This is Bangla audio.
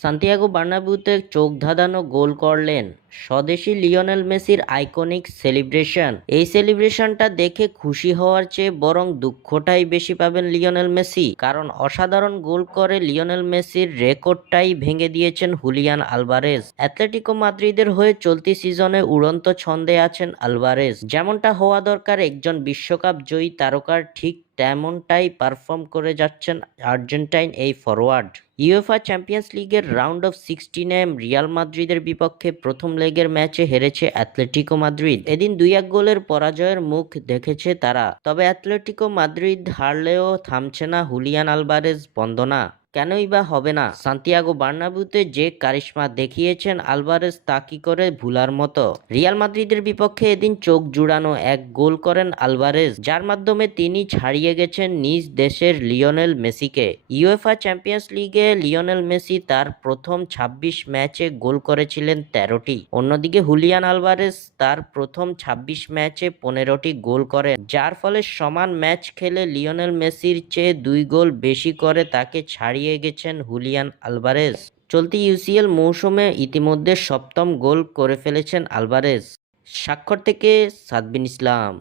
সান্তিয়াগো বার্নাব্যুতে চোখ ধাঁধানো গোল করলেন স্বদেশি লিওনেল মেসির আইকনিক সেলিব্রেশন। এই সেলিব্রেশনটা দেখে খুশি হওয়ার চেয়ে বরং দুঃখটাই বেশি পাবেন লিওনেল মেসি, কারণ অসাধারণ গোল করে লিওনেল মেসির রেকর্ডটাই ভেঙে দিয়েছেন হুলিয়ান আলভারেজ। অ্যাটলেটিকো মাদ্রিদের হয়ে চলতি সিজনে উড়ন্ত ছন্দে আছেন আলভারেজ। যেমনটা হওয়া দরকার একজন বিশ্বকাপ জয়ী তারকার, ঠিক তেমনটাই পারফর্ম করে যাচ্ছেন আর্জেন্টাইন এই ফরোয়ার্ড। ইউএফা চ্যাম্পিয়ন্স লিগের রাউন্ড অফ 16-এ রিয়াল মাদ্রিদের বিপক্ষে প্রথম লেগের ম্যাচে হেরেছে অ্যাটলেটিকো মাদ্রিদ। এদিন 2-1 গোলের পরাজয়ের মুখ দেখেছে তারা। তবে অ্যাটলেটিকো মাদ্রিদ হারলেও থামছে না হুলিয়ান আলভারেজ বন্দনা। কেনই বা হবে না? সান্তিয়াগো বার্নাব্যুতে যে কারিশমা দেখিয়েছেন আলভারেজ, তা কি করে ভুলার মতো? রিয়াল মাদ্রিদের বিপক্ষে এদিন চোখ জুড়ানো এক গোল করেন আলভারেজ, যার মাধ্যমে তিনি ছাড়িয়ে গেছেন নিজ দেশের লিওনেল মেসিকে। ইউএফা চ্যাম্পিয়ন্স লিগে লিওনেল মেসি তার প্রথম 26 ম্যাচে গোল করেছিলেন 13টি। অন্যদিকে হুলিয়ান আলভারেজ তার প্রথম 26 ম্যাচে 15টি গোল করেন, যার ফলে সমান ম্যাচ খেলে লিওনেল মেসির চেয়ে 2 গোল বেশি করে তাকে ছাড়িয়ে গেছেন হুলিয়ান আলভারেজ। চলতি ইউসিএল মৌসুমে ইতিমধ্যে 7ম গোল করে ফেলেছেন আলভারেজ। স্বাক্ষর থেকে সাদবিন ইসলাম।